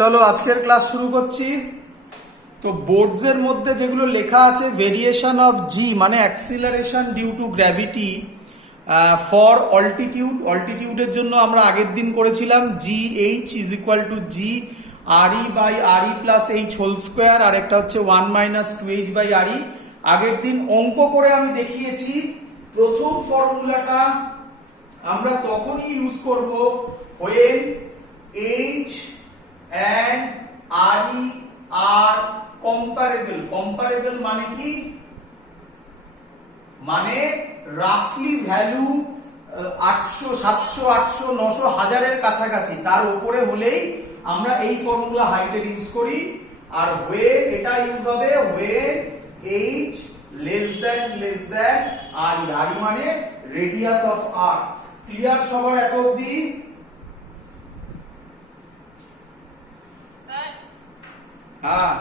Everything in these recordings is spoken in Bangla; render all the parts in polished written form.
চলো আজকের ক্লাস শুরু করছি। তো বোর্ডস এর মধ্যে যেগুলো লেখা আছে ভেরিয়েশন অফ জি মানে acceleration due to gravity for অল্টিটিউডের জন্য আমরা আগের দিন করেছিলাম g h is equal to g R e by R e plus h whole square, আর একটা হচ্ছে 1 - 2h বাই আর ই। আগের দিন অঙ্ক করে আমি দেখিয়েছি প্রথম ফর্মুলাটা আমরা তখনই ইউজ করব when h and re are comparable মানে কি, মানে রাফলি ভ্যালু 800 700 800 900 1000 এর কাছাকাছি, তার উপরে হলেই আমরা এই ফর্মুলা হাইটের ইউজ করি। আর when এটা ইউজ হবে when h less than re মানে রেডিয়াস অফ আর্থ। ক্লিয়ার সবার এত অবধি? হ্যাঁ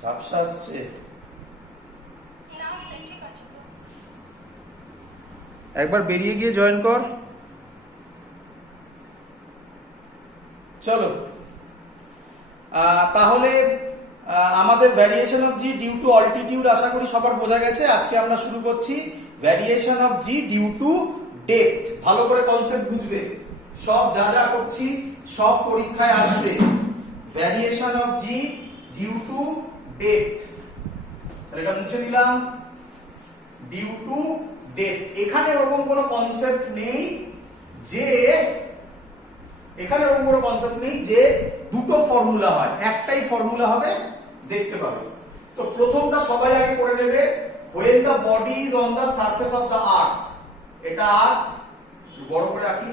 ঝাপসা আসছে, একবার বেরিয়ে গিয়ে জয়েন কর। চলো তাহলে আমাদের variation of g due to altitude আশা করি সবার বোঝা গেছে। আজকে আমরা শুরু করছি variation of g due to depth. ভালো করে কনসেপ্ট বুঝবে, সব যা যা করছি সব পরীক্ষায় আসবে। Variation of g due to depth, এটা মুছে দিলাম। ডিউ টু ডেপথ, এখানে ওরকম কোনো কনসেপ্ট নেই যে দুটো ফর্মুলা হয়, একটাই ফর্মুলা হবে, দেখতে পাবে। তো প্রথমটা সবাই আগে করে নেবে, when the body is on the surface of the earth। এটা আর্থ, বড় করে আঁকি,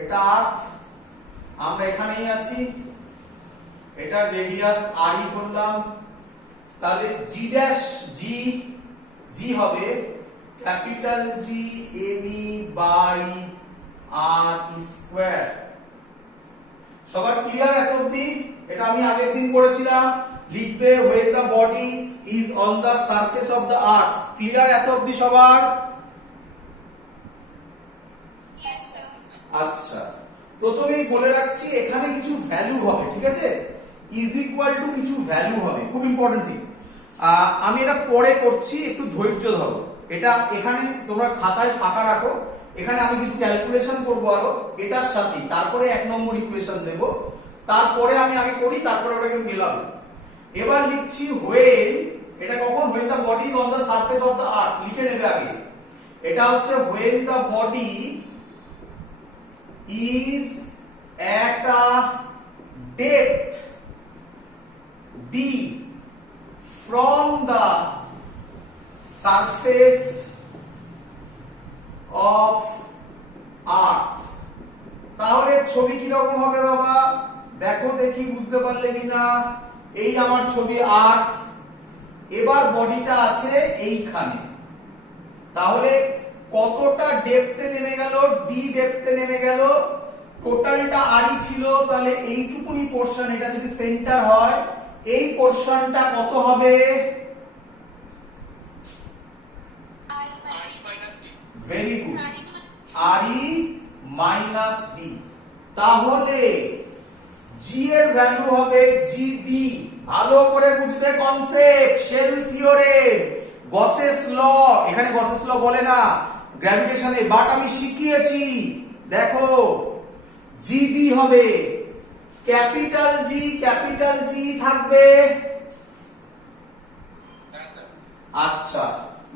এটা আর্থ, আমরা এখানেই আছি, এটা রেডিয়াস আর ই করলাম। তাহলে জি ড্যাশ জি হবে capital G M E by R square. সবার ক্লিয়ার এত অবধি? এটা আমি আগের দিন করেছিলাম, লিখবে when the body is on the surface of the earth। Clear এত অবধি সবার? আচ্ছা, প্রথমেই বলে রাখছি এখানে কিছু ভ্যালু হবে, ঠিক আছে? ইজ ইকুয়াল টু কিছু ভ্যালু হবে, খুব ইম্পর্টেন্ট থিং। আমি এটা পরে করছি, একটু ধৈর্য ধরো। এটা এখানে তোমরা খাতায় ফাঁকা রাখো, এখানে আমি কিছু ক্যালকুলেশন করবো আরো এটার সাথে, তারপরে 1 নম্বর ইকুয়েশন দেব, তারপরে আমি আগে করি, তারপরে ওটাকে মেলাবো। এবার লিখছি when, এটা কখন? when the body is on the surface of the earth। লিখে নেবে আগে, এটা হচ্ছে when the body is at a depth d from the surface of earth। তাহলে ছবি কি রকম হবে বাবা? দেখো দেখি বুঝতে পারলে কিনা। এই আমার ছবি আর্থ, এবার বডিটা আছে এইখানে, তাহলে কতটা ডেপথে নেমে গেল? ডি ডেপথে নেমে গেল। টোটালটা আরই ছিল, তাহলে এইটুকুনি পোরশন, এটা যদি সেন্টার হয় এই পোরশনটা কত হবে? Very good, R e minus d. তাহলে জি এর ভ্যালু হবে জিডি। ভালো করে বুঝবে concept, shell theorem, Gauss's law. এখানে গসেস ল বলে না গ্র্যাভিটেশনে, বাট আমি শিখিয়েছি। দেখো জিডি হবে, ক্যাপিটাল জি থাকবে। আচ্ছা,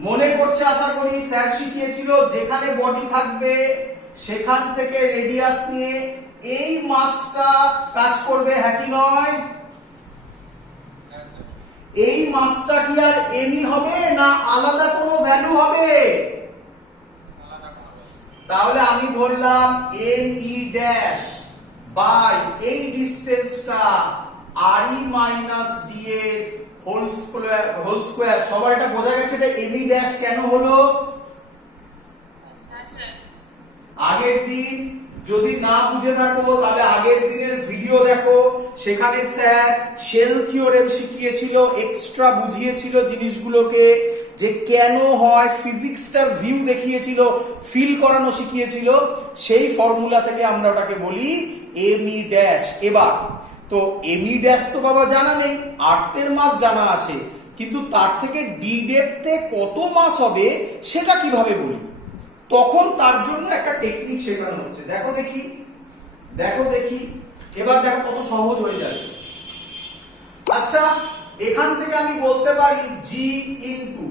মনে করছে আশা করি স্যার শিখিয়েছিল যেখানে বডি থাকবে সেখান থেকে রেডিয়াস নিয়ে এই মাসটা কাজ করবে, হ্যাঁ কি নয়? এই মাসটা কি আর এমই হবে না আলাদা কোনো ভ্যালু হবে? তাহলে আমি ধরলাম এম ই ড্যাশ বাই এই ডিসটেন্সটা আর ই মাইনাস ডি এর হোল স্কয়ার। সবার এটা বোঝা গেছে এটা এম ই ড্যাশ কেন হলো? আগের দিন যদি না বুঝে থাকো তাহলে আগের দিনের ভিডিও দেখো, সেখানে স্যার শেল থিওরেম শিখিয়েছিল, এক্সট্রা বুঝিয়েছিল জিনিসগুলোকে, যে কেন হয়, ফিজিক্সটার ভিউ দেখিয়েছিল, ফিল করানো শিখিয়েছিল, সেই ফর্মুলা থেকে আমরা ওটাকে বলি এমই ড্যাশ। এবার তো এমই ড্যাশ তো বাবা জানা নেই, আর্থের মাস জানা আছে, কিন্তু তার থেকে ডি ডেপথে কত মাস হবে সেটা কিভাবে বলি? তখন তার জন্য একটা টেকনিক শেখানো হচ্ছে। দেখো দেখি, দেখো দেখি, এবার দেখো কত সহজ হয়ে যাবে। আচ্ছা, এখান থেকে আমি বলতে পারি জি ইনটু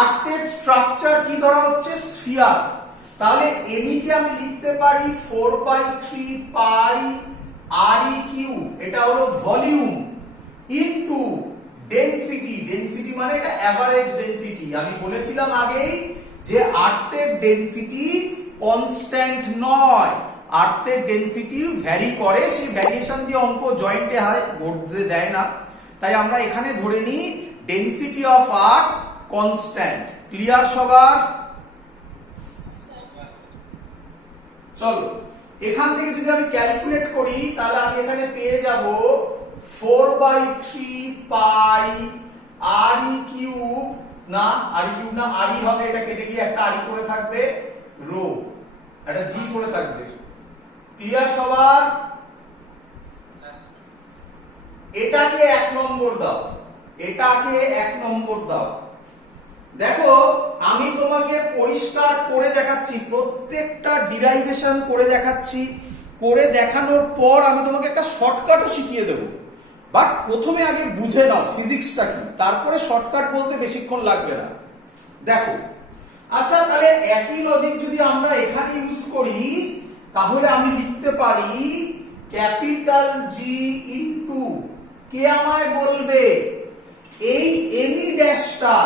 আর্থের স্ট্রাকচার কি ধরা হচ্ছে, স্ফিয়ার। তাহলে এমই কে আমি লিখতে পারি 4/3 পাই আর ই কিউ, এটা হলো ভলিউম, ইনটু ডেনসিটি। ডেনসিটি মানে এটা অ্যাভারেজ ডেনসিটি। আমি বলেছিলাম আগেই যে আর্থের ডেনসিটি কনস্ট্যান্ট নয়, আর্থের ডেনসিটি ভ্যারি করে, সেই ভ্যারিয়েশন দিয়ে অঙ্ক জয়েন্টে হয়, বোর্ডে দেয় না। তাই আমরা এখানে ধরে নিই density of earth constant. Clear সবার? চলো, এখান থেকে যদি আমি ক্যালকুলেট করি তাহলে আমি এখানে পেয়ে যাব 4/3 পাই আর ই কিউব, না আর ই কিউব না, আর ই হবে, এটা কেটে গিয়ে একটা আর ই করে থাকবে, রো, একটা জি করে থাকবে। ক্লিয়ার সবার? এটাকে 1 নম্বর দাও, এটাকে 1 নম্বর দাও। দেখো আমি তোমাকে পরিষ্কার করে দেখাচ্ছি, প্রত্যেকটা ডিরাইভেশন করে দেখাচ্ছি, করে দেখানোর পর আমি তোমাকে একটা শর্টকাটও শিখিয়ে দেবো। বাট প্রথমে আগে বুঝে নাও ফিজিক্সটা কি, তারপরে শর্টকাট বলতে বেশিক্ষণ লাগবে না। দেখো, আচ্ছা তাহলে একই লজিক যদি আমরা এখানে ইউজ করি তাহলে আমি লিখতে পারি ক্যাপিটাল জি ইনটু, কে আমায় বলবে এই এমই ড্যাশটা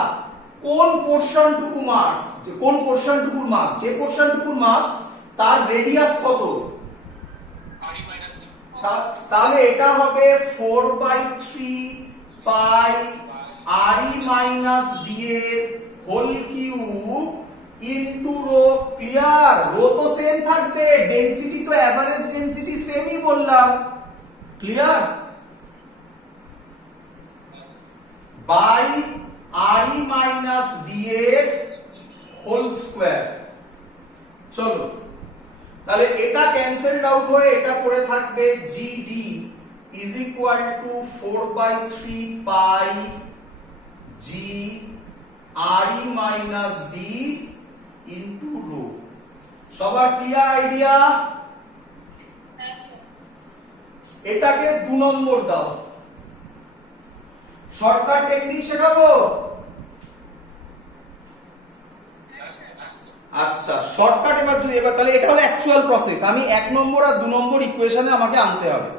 কোন পোরশনটুকু মাস, কোন পোরশনটুকুর মাস, যে পোরশনটুকুর মাস তার রেডিয়াস কত? তাহলে এটা হবে 4/3 pi R E minus d এর whole cube into rho. Clear? Rho তো সেম থাকবে, ডেনসিটি তো অ্যাভারেজ ডেনসিটি সেমই বললাম। Clear? By R E minus d এর হোল স্কয়ার। চলো, তাহলে এটা ক্যান্সেলড আউট হয়ে এটা পড়ে থাকবে gd is equal to 4/3 pi g R E minus d into rho. সবার ক্লিয়ার আইডিয়া? এটাকে 2 নম্বর দাও। শর্টকাট টেকনিক শেখাবো? আচ্ছা, শর্টকাট এবার তাহলে এটা হলো অ্যাকচুয়াল প্রসেস। আমি 1 নম্বর আর 2 নম্বর ইকুয়েশনে আমাকে আনতে হবে।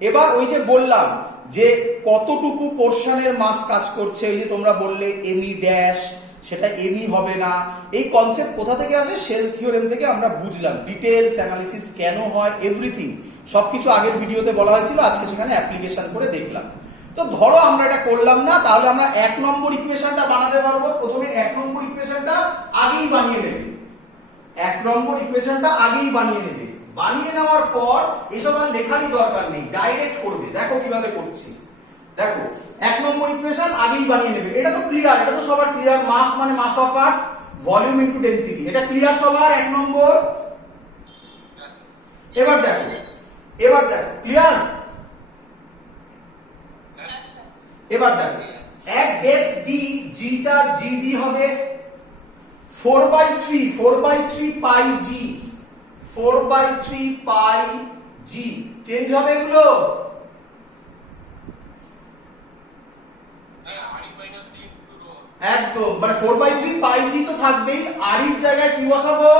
এবার ওই যে বললাম যে কতটুকু পোরশনের মাস কাজ করছে, এই যে তোমরা বললে এমই ড্যাশ, সেটা এমই হবে না। এই কনসেপ্ট কোথা থেকে আসে? শেল থিওরেম থেকে আমরা বুঝলাম। ডিটেইলস অ্যানালিসিস কেন হয়, এভরিথিং সবকিছু আগের ভিডিওতে বলা হয়েছিল, আজকে সেখানে অ্যাপ্লিকেশন করে দেখলাম। তো ধরো আমরা এটা করলাম না, তাহলে আমরা 1 নম্বর ইকুয়েশনটা বানাতে পারবো। প্রথমে 1 নম্বর ইকুয়েশনটা আগেই বানিয়ে নেবে, 1 নম্বর ইকুয়েশনটা আগেই বানিয়ে নেবে। বানিয়ে নেওয়ার পর এসব আর লেখারই দরকার নেই, ডাইরেক্ট করবে। দেখো কিভাবে করছি, দেখো 1 নম্বর ইকুয়েশন আগেই বানিয়ে নেবে। এটা তো ক্লিয়ার, এটা তো সবার ক্লিয়ার, মাস মানে mass of earth, volume into density, এটা ক্লিয়ার সবার 1 নম্বর। এবার দেখো, এবার দেখো ক্লিয়ার। এবার দেখো এক ডেপথ ডি, জিটা জিডি হবে 4/3 পাই জি, 4/3 পাই জি। চেঞ্জ হবে এগুলো? একদম, মানে 4/3 পাই জি তো থাকবেই। আর এর জায়গায় কি বসাবো?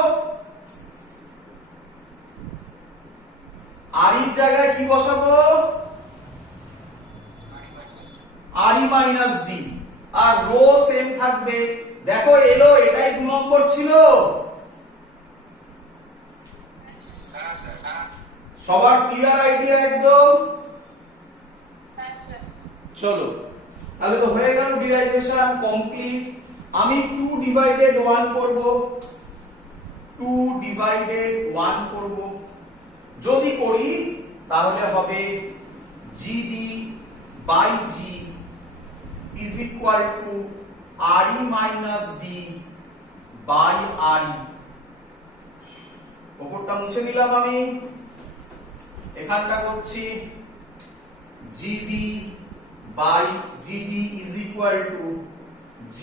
আর এর জায়গায় কি বসাবো? আর ই মাইনাস ডি, আর রো সেম থাকবে। দেখো এলো, এটাই 2 নম্বর ছিল। সবার ক্লিয়ার আইডিয়া একদম? চলো, তাহলে তো হয়ে গেল ডিরাইভেশন কমপ্লিট। আমি 2/1 করব, 2/1 করব। যদি করি তাহলে হবে gd by g is equal to RE minus d by RE। ওপরটা মুছে দিলাম আমি, এখানটা করছি GD by GD is equal to G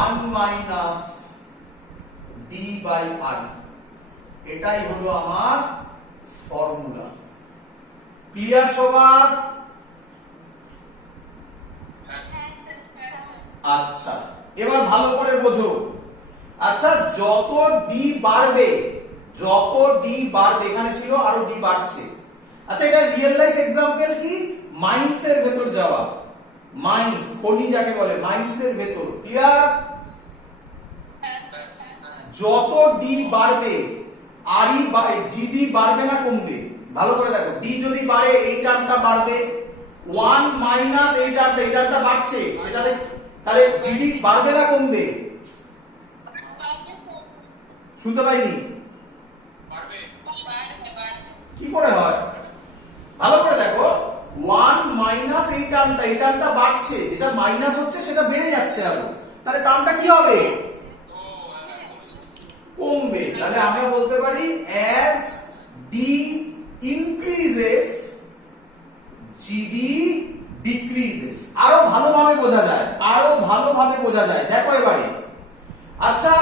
1 minus D by RE। এটাই হলো আমার ফর্মুলা। ক্লিয়ার সবার? আচ্ছা, এবার ভালো করে বোঝো। আচ্ছা, যত ডি বাড়বে, যত ডি বাড়বে, এখানে ছিল আরো ডি বাড়ছে। আচ্ছা, এটা রিয়েল লাইফ এক্সাম্পল কি? মাইন্সের ভেতর যাওয়া, মাইন্স খনি যাকে বলে, মাইন্সের ভেতর। ক্লিয়ার? যত ডি বাড়বে আরই জিডি বাড়বে না কমবে? ভালো করে দেখো, ডি যদি বাড়ে এই টার্মটা বাড়বে, 1 মাইনাস এই টার্মটা বাড়ছে, সেটা তাহলে জিডি বাড়বে না কমবে? শুনতে পাইনি, কি করে হয়? ভালো করে দেখো, 1 মাইনাস এই টার্মটা বাড়ছে, যেটা মাইনাস হচ্ছে সেটা বেড়ে যাচ্ছে আরো, তাহলে টার্মটা কি হবে? কমবে। তাহলে আমরা বলতে পারি as d increases gd decreases। আরো ভালোভাবে বোঝা যায়, আরো ভালোভাবে বোঝা যায়। দেখো এবারে, আচ্ছা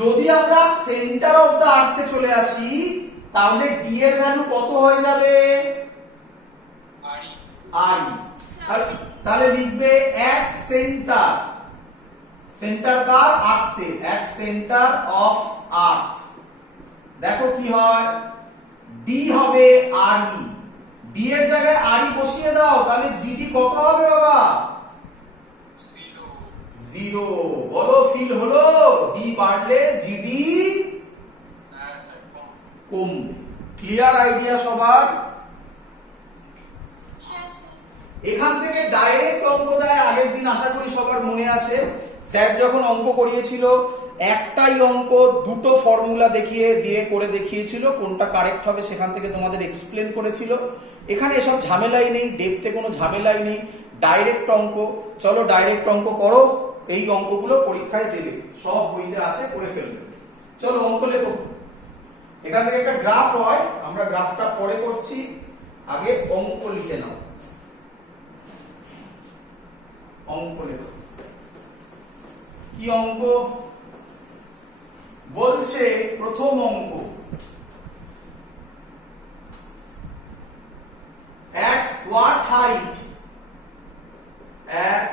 যদি আমরা সেন্টার অফ দা আর্থে চলে আসি, তাহলে d এর ভ্যালু কত হয়ে যাবে? RE। তাহলে লিখবে at center, সেন্টার কার? আর্থে, at center of earth। দেখো কি হয়, d হবে RE, d এর জায়গায় RE বসিয়ে দাও, তাহলে GD কত হবে বাবা? 0। বলো ফিল হলো? d বাড়লে GD কমবে। ক্লিয়ার আইডিয়া সবার? এখান থেকে ডাইরেক্ট অঙ্ক দেয়। আগের দিন আশা করি সবার মনে আছে, স্যার যখন অঙ্ক করিয়েছিল, একটাই অঙ্ক দুটো ফর্মুলা দিয়ে করে দেখিয়েছিল, কোনটা কারেক্ট হবে সেখান থেকে তোমাদের এক্সপ্লেন করেছিল। এখানে এসব ঝামেলাই নেই, দেখতে কোনো ঝামেলাই নেই, ডাইরেক্ট অঙ্ক। চলো ডাইরেক্ট অঙ্ক করো, এই অঙ্কগুলো পরীক্ষায় দেবে, সব বইতে আছে, করে ফেলবে। চলো অঙ্ক লেখো। এখান থেকে একটা গ্রাফ হয়, আমরা গ্রাফটা পরে করছি, আগে অঙ্ক লিখে নাও। অঙ্ক লেখো। কি অঙ্ক বলছে? প্রথম অঙ্ক, at what height, at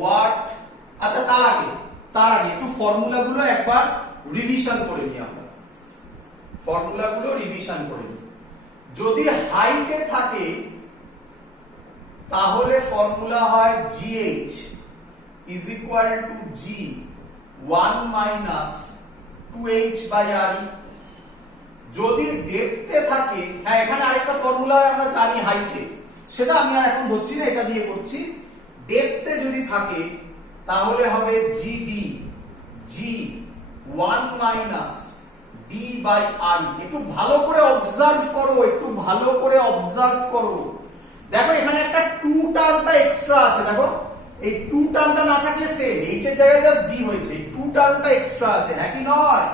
what, আচ্ছা তার আগে একটু ফর্মুলা গুলো একবার রিভিশন করে নিই আমরা। ফর্মুলা গুলো রিভিশন করে নিই। যদি হাইটে থাকে তাহলে ফর্মুলা হয় GH is equal to G 1 minus 2H by RE। যদি ডেপথে থাকে, হ্যাঁ এখানে আরেকটা ফর্মুলা আমরা জানি হাইটে, সেটা আমি আর এখন ধরছি না, এটা দিয়ে করছি। ডেপথে যদি থাকে তাহলে হবে GD G 1 minus D by RE। একটু ভালো করে অবজার্ভ করো, একটু ভালো করে অবজার্ভ করো। দেখো এখানে একটা 2 টার্মটা এক্সট্রা আছে, দেখো এই 2 টার্মটা না থাকলে সেম, h এর জায়গায় জাস্ট d হয়েছে, 2 টার্মটা এক্সট্রা আছে, হ্যাঁ কি নয়?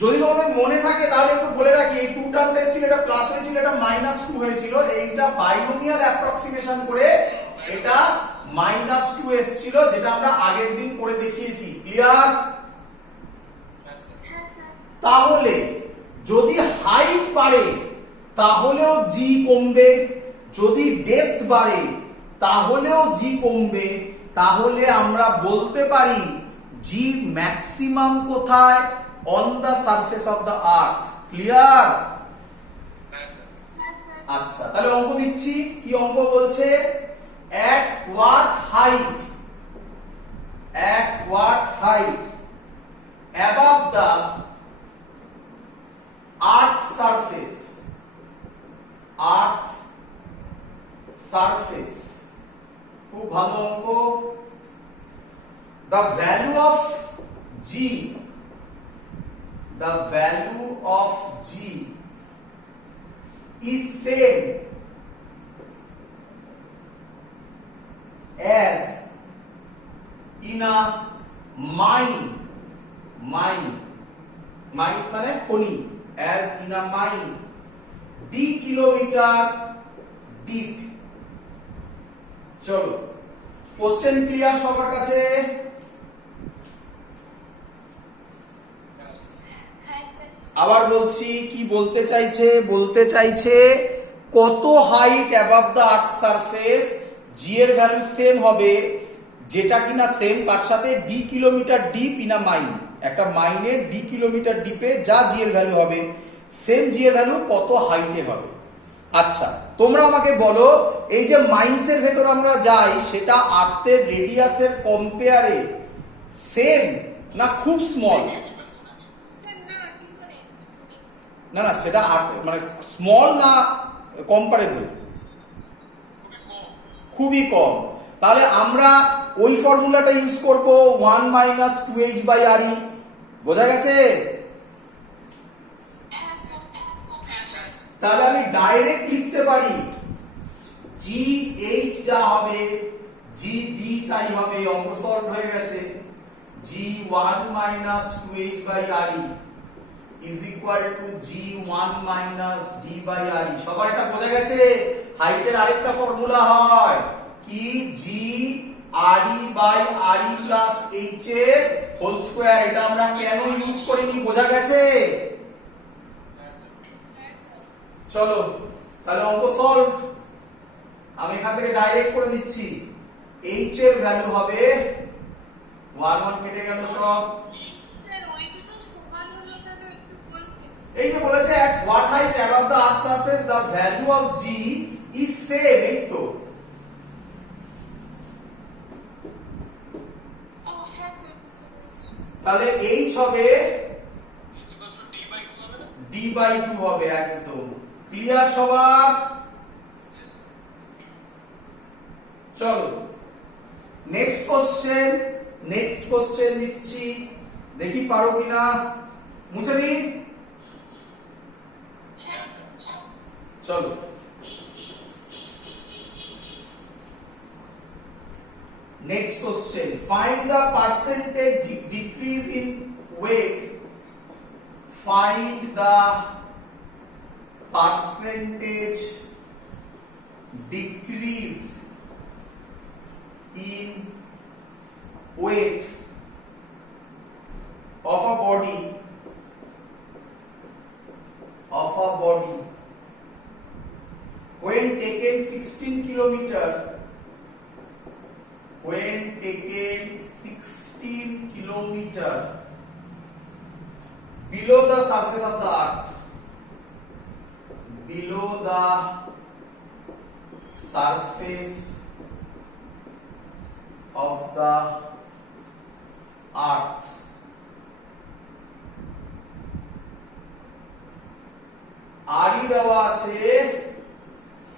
যদি তোমাদের মনে থাকে তাহলে একটু বলে রাখি, এই 2 টার্মটা এসেছিল, এটা প্লাস হয়েছিল, এটা -2 হয়েছিল, এইটা বাইনোমিয়াল অ্যাপ্রক্সিমেশন করে এটা -2 এসেছিল, যেটা আমরা আগের দিন করে দেখিয়েছি। ক্লিয়ার? তাহলে যদি হাইট বাড়ে তাহলেও g কমবে, যদি ডেপথ বাড়ে তাহলেও g কমবে। তাহলে আমরা বলতে পারি g ম্যাক্সিমাম কোথায়? On the surface of the earth. Clear? আচ্ছা তাহলে অঙ্ক দিচ্ছি। কি অঙ্ক বলছে? at what height, at what height above the earth surface, earth surface, খুব ভালো অঙ্ক। the value of g, the value of g is same as in a mine মানে খনি, as in a mine d kilometre deep। চলো কোশ্চেন ক্লিয়ার সবার কাছে? আবার বলছি, কি বলতে চাইছে কত height above the earth surface g এর ভ্যালু সেম হবে, যেটা কিনা সেম তার সাথে d kilometre deep in a mine, একটা মাইনের ডি কিলোমিটার ডিপে যা জি এর ভ্যালু হবে সেম জি এর ভ্যালু কত হাইটে হবে। আচ্ছা তোমরা আমাকে বলো, এই যে মাইন্সের ভেতর আমরা যাই সেটা আর্থের রেডিয়াসের কম্পেয়ারে সেম না খুব স্মল? না না, সেটা মানে স্মল না কম্পারেবল? খুবই কম। তাহলে আমরা ওই ফর্মুলাটা ইউজ করব 1 মাইনাস 2h বাই RE। বোঝা গেছে? তাহলে আমি ডাইরেক্ট লিখতে পারি GH যা হবে GD তাই হবে, অঙ্ক সলভ হয়ে গেছে। G1 minus 2h by RE is equal to G1 minus D by RE। সবার এটা বোঝা গেছে? হাইটের আরেকটা ফর্মুলা হয় কি, G RE by RE plus H এর হোল স্কয়ার। এটা আমরা কেন ইউজ করিনি বোঝা গেছে? চলো তাহলে অঙ্ক সলভ। আমি এখান থেকে ডাইরেক্ট করে দিচ্ছি। H এর ভ্যালু হবে 1 1 কেটে গেল সব। এই যে বলেছে at what height above the earth surface the value of G is same, এই তো। তাহলে H হবে D by 2 হবে, একদম ক্লিয়ার সবার? চলো নেক্সট কোশ্চেন দিচ্ছি, দেখি পারো কিনা। মুছে দিই। চলো next question, find the percentage decrease in weight, find the percentage decrease in weight of a body when taken 16 kilometer below the surface of the earth, RE দেওয়া আছে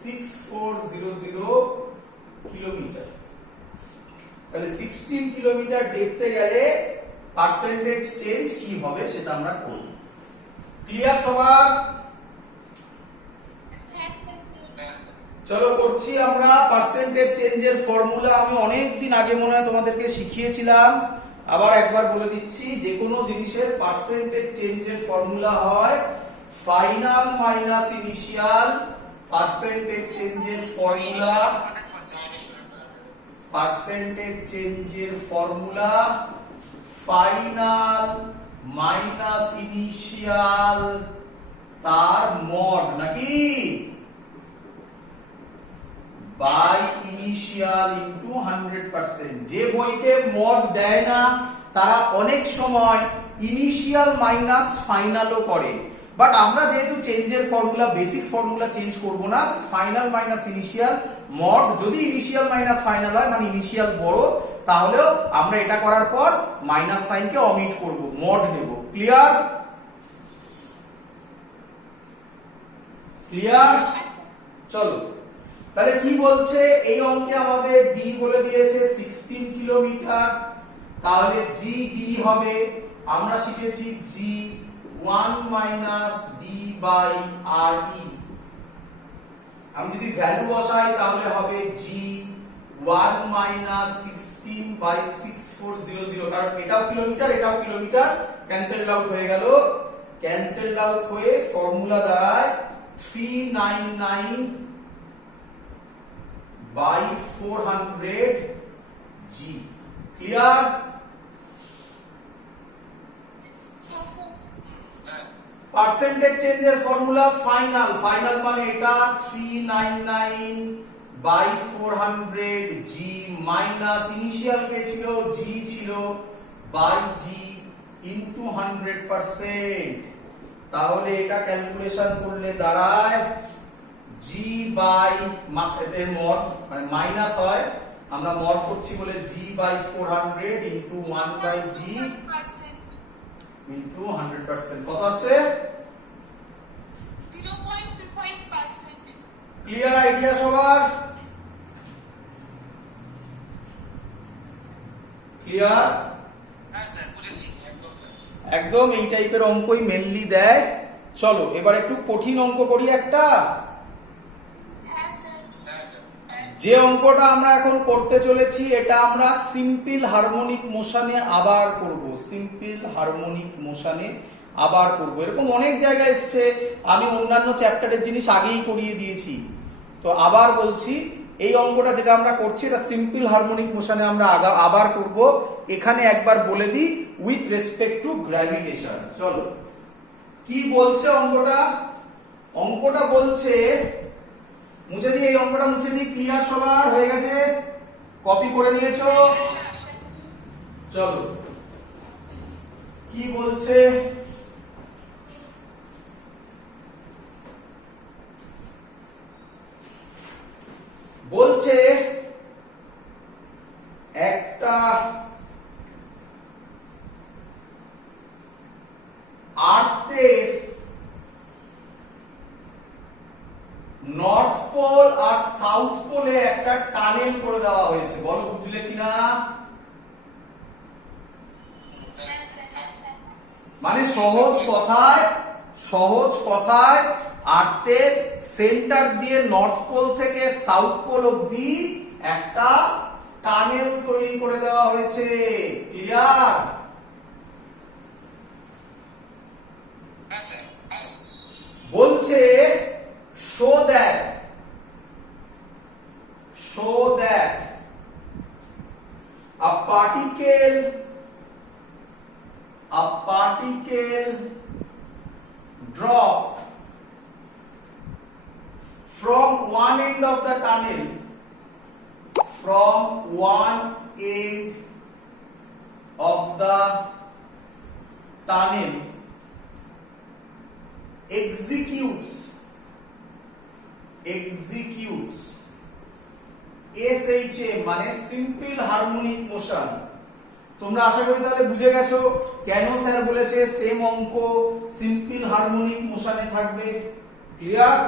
6400 কিলোমিটার। তাহলে 16 কিলোমিটার ডেপথে গেলে পার্সেন্টেজ চেঞ্জ কি হবে সেটা আমরা করব। ক্লিয়ার সবার? চলো করছি আমরা পার্সেন্টেজ চেঞ্জের ফর্মুলা। আমি অনেক দিন আগে মনে হয় তোমাদেরকে শিখিয়েছিলাম, আবার একবার বলে দিচ্ছি। যে কোনো জিনিসের পার্সেন্টেজ চেঞ্জের ফর্মুলা হয় ফাইনাল মাইনাস ইনিশিয়াল। পার্সেন্টেজ চেঞ্জের ফর্মুলা ফাইনাল মাইনাস ইনিশিয়াল তার মড, নাকি বাই ইনিশিয়াল ইনটু 100%। যে বইতে মড দেয় না তারা অনেক সময় ইনিশিয়াল মাইনাস ফাইনালও করে, বাট আমরা যেহেতু চেঞ্জের ফর্মুলা বেসিক ফর্মুলা চেঞ্জ করব না, ফাইনাল মাইনাস ইনিশিয়াল মড। যদি ইনিশিয়াল মাইনাস ফাইনাল হয় মানে ইনিশিয়াল বড়, তাহলেও আমরা এটা করার পর মাইনাস সাইনকে অমিট করব, মড নেব। ক্লিয়ার? চলো তাহলে কি বলছে এই অঙ্কে আমাদের ডি বলে দিয়েছে 16 কিলোমিটার। তাহলে জিডি হবে, আমরা শিখেছি জি 1 মাইনাস ডি বাই আর ই। আমি যদি ভ্যালু বসাই তাহলে হবে জি 1 minus 16 by 6400, কারণ এটাও কিলোমিটার এটাও কিলোমিটার, ক্যান্সেলড আউট হয়ে গেল, ক্যান্সেলড আউট হয়ে ফর্মুলা দাঁড়ায় 399 by 400 g। ক্লিয়ার? পার্সেন্টেজ চেঞ্জের ফর্মুলা ফাইনাল, ফাইনাল মানে এটা 399 by 400 g মাইনাস ইনিশিয়াল কে ছিল g ছিল by g ইনটু 100%। তাহলে এটা ক্যালকুলেশন করলে দাঁড়ায় g বাই এর মড মানে মাইনাস হয়, আমরা মড করছি বলে g by 400 into 1 by g into 100%। কত আসছে? 0.25%। ক্লিয়ার আইডিয়া সবার? ক্লিয়ার? হ্যাঁ স্যার বুঝেছি একদম। একদম এই টাইপের অঙ্কই মেনলি দেয়। চলো এবার একটু কঠিন অঙ্ক করি একটা। হ্যাঁ স্যার। যে অঙ্কটা আমরা এখন করতে চলেছি এটা আমরা সিম্পল হারমোনিক মোশনে আবার করব, সিম্পল হারমোনিক মোশনে আবার করব। এরকম অনেক জায়গায় এসছে, আমি অন্যান্য চ্যাপ্টারের জিনিস আগেই করিয়ে দিয়েছি, তো আবার বলছি এই অঙ্কটা যেটা আমরা করছি এটা সিম্পল হারমোনিক মোশনে আমরা আবার করব। এখানে একবার বলে দিই উইথ রেসপেক্ট টু গ্র্যাভিটেশন। চলো কি বলছে অঙ্কটা? অঙ্কটা বলছে, মুছে দিই এই অঙ্কটা মুছে দিই। ক্লিয়ার সবার? হয়ে গেছে? কপি করে নিয়েছো? চলো কি বলছে? বলছে একটা আর্থের নর্থ পোল আর সাউথ পোলে একটা টানেল করে দেওয়া হয়েছে। বলো বুঝলে কিনা? মানে সহজ কথায় আর্থের সেন্টার দিয়ে নর্থ পোল থেকে সাউথ পোল অবধি একটা টানেল তৈরি করে দেওয়া হয়েছে। ক্লিয়ার? বলছে show that a particle dropped from one end of the tunnel, executes SHM মানে সিম্পল হারমোনিক মোশন। তোমরা আশা করি তাহলে বুঝে গেছো কেন স্যার বলেছে সেম অঙ্ক সিম্পল হারমোনিক মোশনে থাকবে। ক্লিয়ার?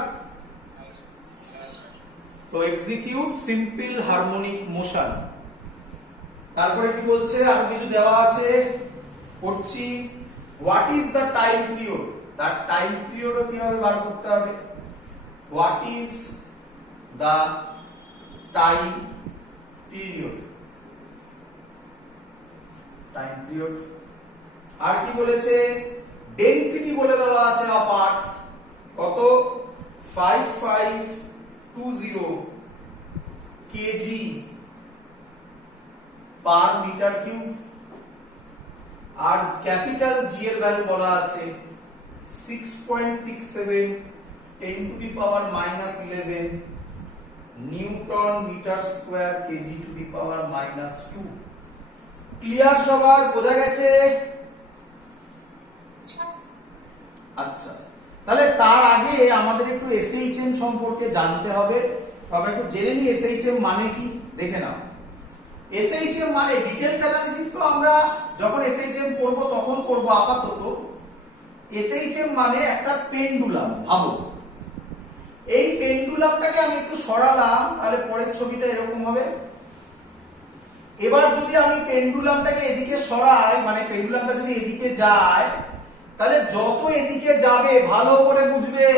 তো এক্সিকিউট সিম্পল হারমোনিক মোশন। তারপরে কি বলছে? আরো কিছু দেওয়া আছে, করছি। What is the time period? তার টাইম পিরিয়ডও কিভাবে বার করতে হবে? What is the time period? Time period. আর কি বলেছে? ডেনসিটি বলে দেওয়া আছে অফ আর্থ কত? 5520 কেজি পার মিটার কিউব। আর ক্যাপিটাল জি এর ভ্যালু বলা আছে 6.67 10 to the power -11 newton metre square kg to the power -2। Clear সবার? বোঝা গেছে? আচ্ছা, তাহলে তার আগে আমাদের একটু এসএইচএম সম্পর্কে জানতে হবে। তবে একটু জেনে নিই এসএইচএম মানে কি, দেখে নাও। এসএইচএম মানে ডিটেইলস অ্যানালিসিস তো আমরা যখন এসএইচএম করব তখন করব, আপাতত এসএইচএম মানে একটা পেন্ডুলাম। ভাবো এই পেন্ডুলামটাকে আমি একটু সরালাম, তাহলে পরের ছবিটা এরকম হবে। এবার যদি আমি পেন্ডুলামটাকে এদিকে সরাই, মানে পেন্ডুলামটা যদি এদিকে যায়, তাহলে যত এদিকে যাবে, ভালো করে বুঝবে,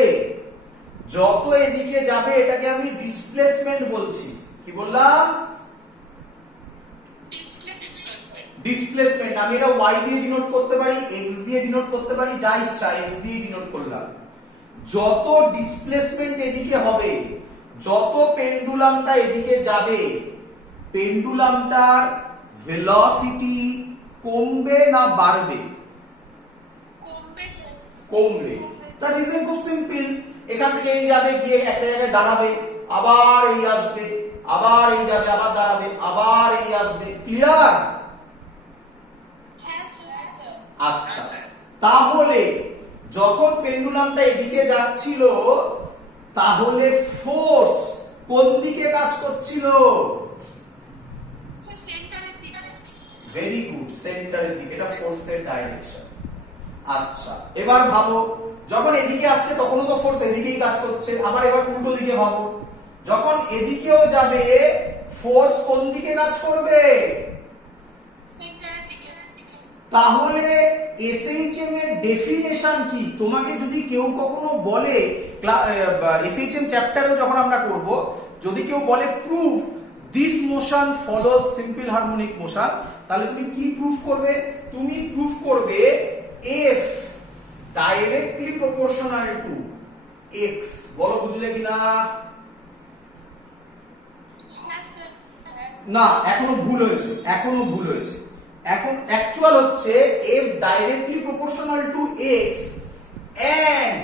যত এদিকে যাবে এটাকে আমি ডিসপ্লেসমেন্ট বলছি। কি বললাম? ডিসপ্লেসমেন্ট আমি এটা y দিয়ে ডিনোট করতে পারি, x দিয়ে ডিনোট করতে পারি, যা ইচ্ছা x দিয়ে ডিনোট করলাম। যত ডিসপ্লেসমেন্ট এদিকে হবে, যত পেন্ডুলামটা এদিকে যাবে, পেন্ডুলামটার ভেলোসিটি কমবে না বাড়বে? কমবে। তার রিজন খুব সিম্পল, এখান থেকে এই যাবে, গিয়ে একটা জায়গায় দাঁড়াবে, আবার এই আসবে, আবার এই যাবে, আবার দাঁড়াবে, আবার এই আসবে। ক্লিয়ার? আচ্ছা, তাহলে যখন পেন্ডুলামটা এদিকে যাচ্ছিল, তাহলে ফোর্স কোন দিকে কাজ করছিল? ভেরি গুড, সেন্টারের দিকে। এটা ফোর্সের ডাইরেকশন। আচ্ছা, এবার ভাবো, যখন এদিকে আসছে তখনও তো ফোর্স এদিকেই কাজ করছে। আবার এবার উল্টো দিকে ভাবো, যখন এদিকেও যাবে ফোর্স কোন দিকে কাজ করবে? তাহলে এসএইচএম এর ডেফিনেশন কি? তোমাকে যদি কেউ কখনো বলে, এসএইচএম চ্যাপ্টারেও যখন আমরা করব, যদি কেউ বলে proof this motion follows simple harmonic motion, তাহলে তুমি কি প্রুফ করবে? তুমি প্রুফ করবে F directly proportional to x. বলো বুঝলে কিনা? না, এখনো ভুল হয়েছে, এখনো ভুল হয়েছে। এখন অ্যাকচুয়াল হচ্ছে f directly proportional to x and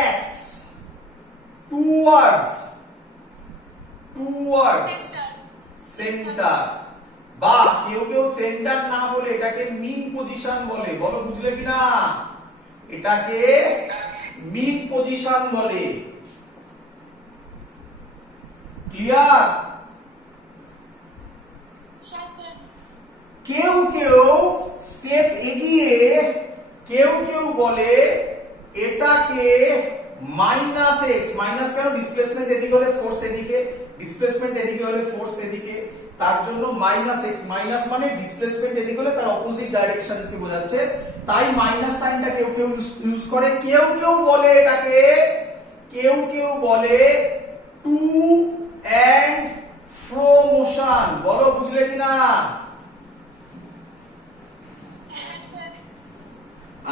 acts towards centre, বা কেউ কেউ সেন্টার না বলে এটাকে মিন পজিশন বলে। বলো বুঝলে কিনা? এটাকে মিন পজিশন বলে। ক্লিয়ার? কেউ কেউ স্টেপ এগিয়ে কেউ কেউ বলে এটাকে মাইনাস এক্স। মাইনাস কেন? ডিসপ্লেসমেন্ট এদিকে হলে ফোর্স এদিকে, ডিসপ্লেসমেন্ট এদিকে হলে ফোর্স এদিকে, তার জন্য মাইনাস এক্স। মাইনাস মানে ডিসপ্লেসমেন্ট এদিকে হলে তার অপোজিট ডাইরেকশনকে বোঝাচ্ছে, তাই মাইনাস সাইনটা কেউ কেউ ইউজ করে। কেউ কেউ বলে এটাকে, কেউ কেউ বলে টু অ্যান্ড ফ্রো মোশন। বলো বুঝলে কিনা?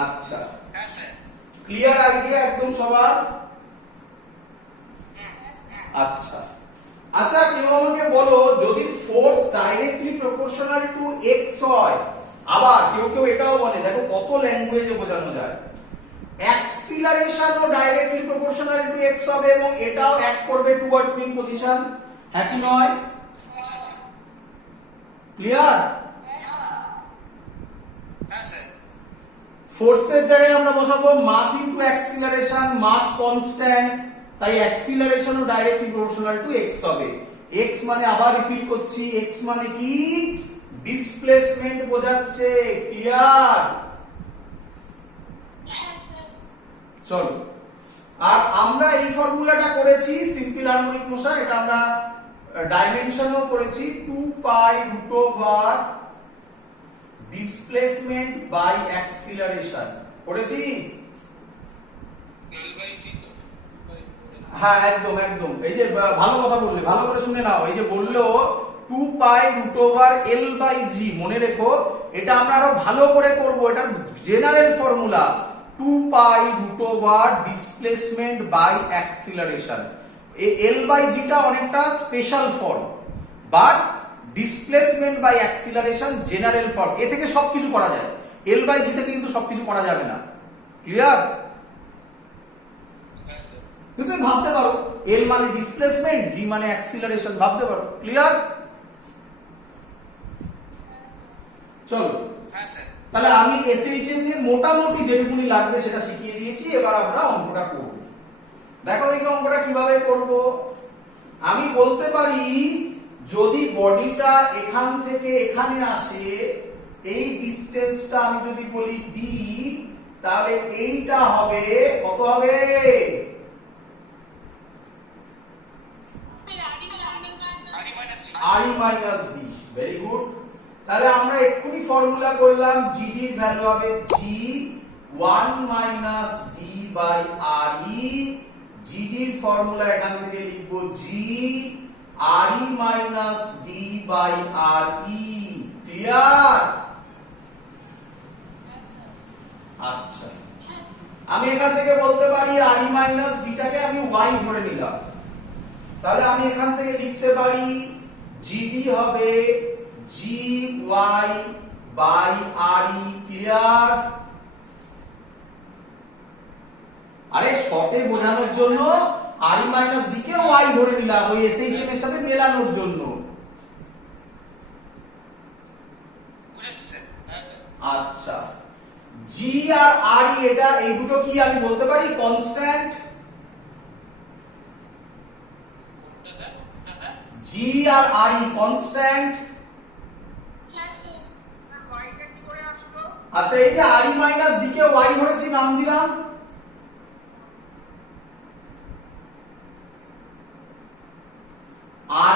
আচ্ছা, ক্লিয়ার আইডিয়া একদম সবার? আচ্ছা আচ্ছা, কেউ আমাকে বলো, যদি force directly proportional to x হয়, আবার কেউ কেউ এটাও বলে, দেখো কত ল্যাঙ্গুয়েজে বোঝানো যায়, অ্যাক্সিলারেশনও ডাইরেক্টলি প্রপোর্শনাল টু এক্স হবে এবং এটাও অ্যাক্ট করবে টুয়ার্ডস মিন পজিশন। হ্যাঁ কি নয়? ক্লিয়ার? হ্যাঁ স্যার। ফোর্সের জায়গায় আমরা বসাবো মাস ইনটু অ্যাক্সিলারেশন, মাস কনস্ট্যান্ট, তাই অ্যাক্সিলারেশনও ডাইরেক্টলি প্রপোর্শনাল টু এক্স হবে। এক্স মানে, আবার রিপিট করছি, এক্স মানে কি? ডিসপ্লেসমেন্ট বোঝাচ্ছে। ক্লিয়ার? চলো, আর আমরা এই ফর্মুলাটা করেছি সিম্পল হারমোনিক মোশন, এটা আমরা ডাইমেনশনও করেছি 2 pi root over displacement by acceleration করেছি। হ্যাঁ একদম একদম, এই যে ভালো কথা বললে, ভালো করে শুনে নাও। এই যে বললো 2 pi root over L by g, মনে রেখো এটা আমরা আরো ভালো করে করব। এটা general formula 2 pi root over displacement by acceleration. L by জিটা অনেকটা special form, but displacement by acceleration general form. এ থেকে সবকিছু করা যায়, এল বাই জি থেকে কিন্তু সবকিছু করা যাবে না। ক্লিয়ার? কিন্তু তুমি ভাবতে পারো এল মানে ডিসপ্লেসমেন্ট, জি মানে অ্যাক্সিলারেশন, ভাবতে পারো। ক্লিয়ার? চলো, তাহলে আমি এসএইচএম এর মোটামুটি যেটুকুনি লাগবে সেটা শিখিয়ে দিয়েছি। এবার আমরা অঙ্কটা করব। দেখো এই অঙ্কটা কিভাবে করব। আমি বলতে পারি যদি বডিটা এখান থেকে এখানে আসে, এই ডিসটেন্সটা আমি যদি বলি ডি, তাহলে এইটা হবে কত হবে? RE minus D. Very good. তাহলে আমরা এক্ষুনি ফর্মুলা করলাম, GD এর ভ্যালু হবে G 1 minus D by RE। GD এর ফর্মুলা এখান থেকে লিখবো G RE minus D by RE। Clear? আমি এখান থেকে বলতে পারি RE মাইনাস ডিটাকে আমি y ধরে নিলাম, তাহলে আমি এখান থেকে লিখতে পারি GD হবে GY বাই RE। ক্লিয়ার? আরে শর্টে বোঝানোর জন্য RE মাইনাস ডি কে y ধরে নিলাম ওই SHM এর সাথে মেলানোর জন্য। আচ্ছা, G আর RE এটা এই দুটো কি আমি বলতে পারি কনস্ট্যান্ট? G আর RE কনস্ট্যান্ট। Yes, sir. আচ্ছা, এই যে RE মাইনাস ডি কে y ধরেছি, নাম দিলাম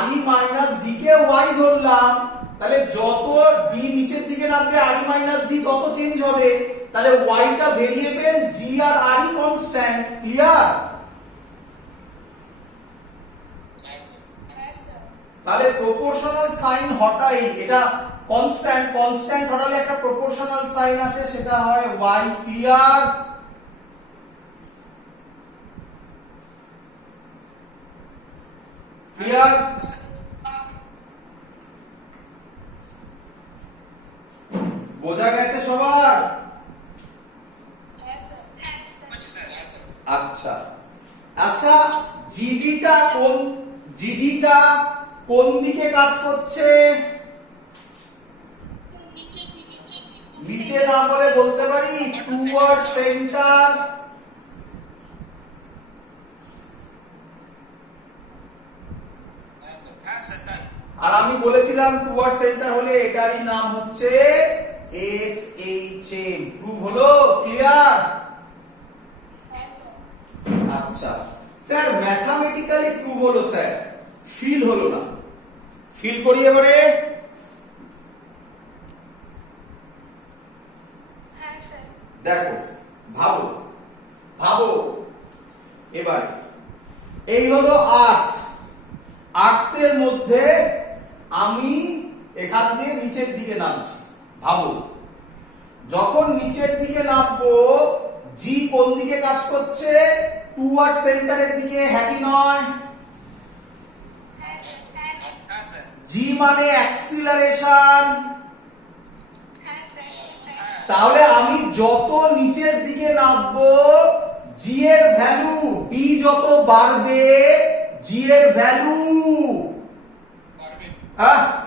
RE মাইনাস ডি কে y ধরলাম, তাহলে যত ডি নিচের দিকে নামবে RE মাইনাস ডি তত চেঞ্জ হবে, তাহলে y টা ভেরিয়েবল, G আর RE constant. Clear? Yes, sir. তাহলে প্রপোর্শনাল সাইন হটাই, এটা কনস্ট্যান্ট, কনস্ট্যান্ট হটালে একটা প্রপোর্শনাল সাইন আসে, সেটা হয় y। ক্লিয়ার? ক্লিয়ার? বোঝা গেছে সবার? Yes, sir. আচ্ছা আচ্ছা, জিডিটা কোন দিকে কাজ করছে? নিচে না বলে বলতে পারি টুয়ার্ড সেন্টার। আর আমি বলেছিলাম টুয়ার্ড সেন্টার হলে এটারই নাম হচ্ছে SHM। প্রুভ হলো? ক্লিয়ার? Yes, sir. আচ্ছা স্যার, ম্যাথমেটিক্যালি প্রুভ হলো স্যার, ফিল হলো না। ফিল করি এবারে। Yes, sir. দেখো, ভাবো ভাবো এবারে, এই হলো আর্থ, আর্থের মধ্যে আমি এখান দিয়ে নিচের দিকে নামছি। ভাবো, যখন নিচের দিকে নামবো জি কোন দিকে কাজ করছে? টুয়ার্ড সেন্টারের দিকে, হ্যাঁ কি নয়? Yes, sir. জি মানে অ্যাক্সিলারেশন। Yes, sir. তাহলে আমি যত নিচের দিকে নামবো জি এর ভ্যালু, ডি যত বাড়বে জি এর ভ্যালু, হ্যাঁ